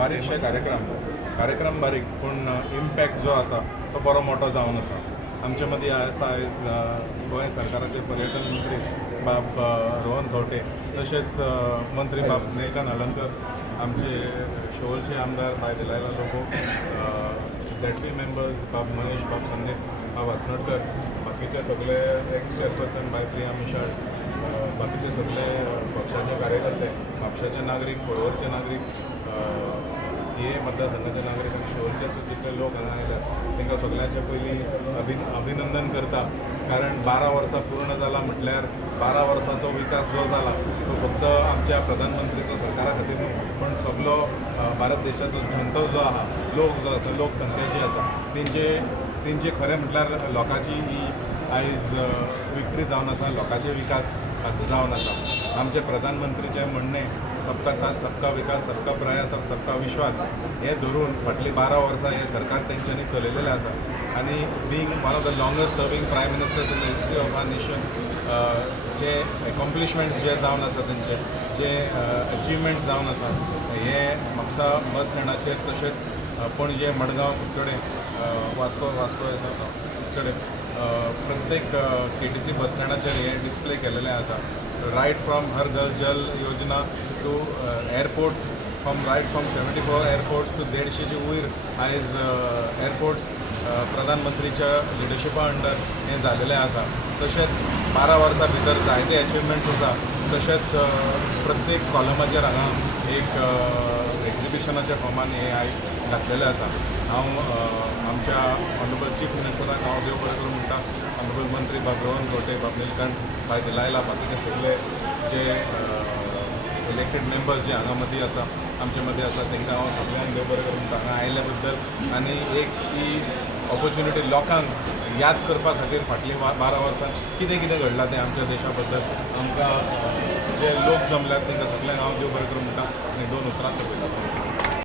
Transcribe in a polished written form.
बारीकशे कार्यक्रम बारीक पूण इम्पॅक्ट जो आसा तो बरो मोठो जावन आसा. आमचे मदीं आसा आयज गोंय सरकाराचे पर्यटन मंत्री बाब रोहन खंवटे, तशेंच मंत्री बाब निलकंठ अलंकर, आमचे शिवोलचे आमदार बाय दिलायला लोबो, ZP मेंबर्स बाब महेश बाब संदीप बाब हसनटकर, बाकीचे सगळे x chairperson bye Priya Mishal, बाकीचे सगळे पक्षाचे कार्यकर्ते, म्हापशाचे नागरीक, पळवरचे नागरीक, हे मतदारसंघाचे नागरीक आनी शिवोलचे जितले लोक हांगा आयल्यात तांकां सगळ्यांचे पयलीं अभिनंदन करता. कारण 12 वर्सां पूर्ण जाला म्हटल्यार 12 वर्सांचो विकास जो जाला तो फक्त आमच्या प्रधानमंत्रीचो सरकारा खातीर न्हू, पण सगळो भारत देशाचो जनतो जो आहा, लोक जो आसा, लोकसंख्या जी आसा तेंचे खरें म्हटल्यार लोकांची ही आयज विक्ट्री जावन आसा, लोकांचे विकास जावन आसा. आमचे प्रधानमंत्रीचे म्हणणें सबका साथ सबका विकास सबका प्रयास और सबका विश्वास हे धरून फाटली 12 वर्सां हे सरकार तेंच्यांनी चलयलेलें आसा. आनी being one of the longest serving prime ministers in the history of our nation, जे एकॉम्प्लिशमेंट्स जे जावन आसा तेंचे, जे अचिवमेंट्स जावन आसा, हे म्हापसा बस स्टँडाचेर, तशेंच पणजे, मडगांव, कुडचडे, वास्को कुडचडे, प्रत्येक KTC बस स्टँडाचेर हे डिस्प्ले केलेलें आसा. Right from her Ghar Jal Yojana to airport, right from 74 airports to 150चे वयर आयज एअरपोर्ट्स प्रधानमंत्रीच्या लिडरशिपा अंडर हे जाल्लेलें आसा. तशेंच 12 वर्सां भितर जायते अचिवमेंट्स आसा. तशेंच प्रत्येक कॉलमाचेर हांगा एक एक्झिबिशनाच्या फॉर्मान हे आयज घातलेलें आसा. हांव आमच्या ऑनरेबल चीफ मिनिस्टराक हांव देव बरें करूं म्हणटा. ऑनरेबल मंत्री बाब रोहन खंवटे, बाब निलकंठ बाय दिलायला, बाकीचे सगळे जे इलेक्टेड मेंबर्स जे हांगा मदीं आसा, आमचे मदीं आसा, तांकां हांव सगळ्यांक देव बरें करूं म्हणटा हांगा आयल्या बद्दल. आनी एक ही ऑपॉर्च्युनिटी लोकांक याद करपा खातीर फाटली 12 वर्सां कितें घडलां तें आमच्या देशा बद्दल आमकां जे लोक जमल्यात तांकां सगळ्यांक हांव देव बरें करूं म्हणटा आनी 2 उतरां सोंपयता.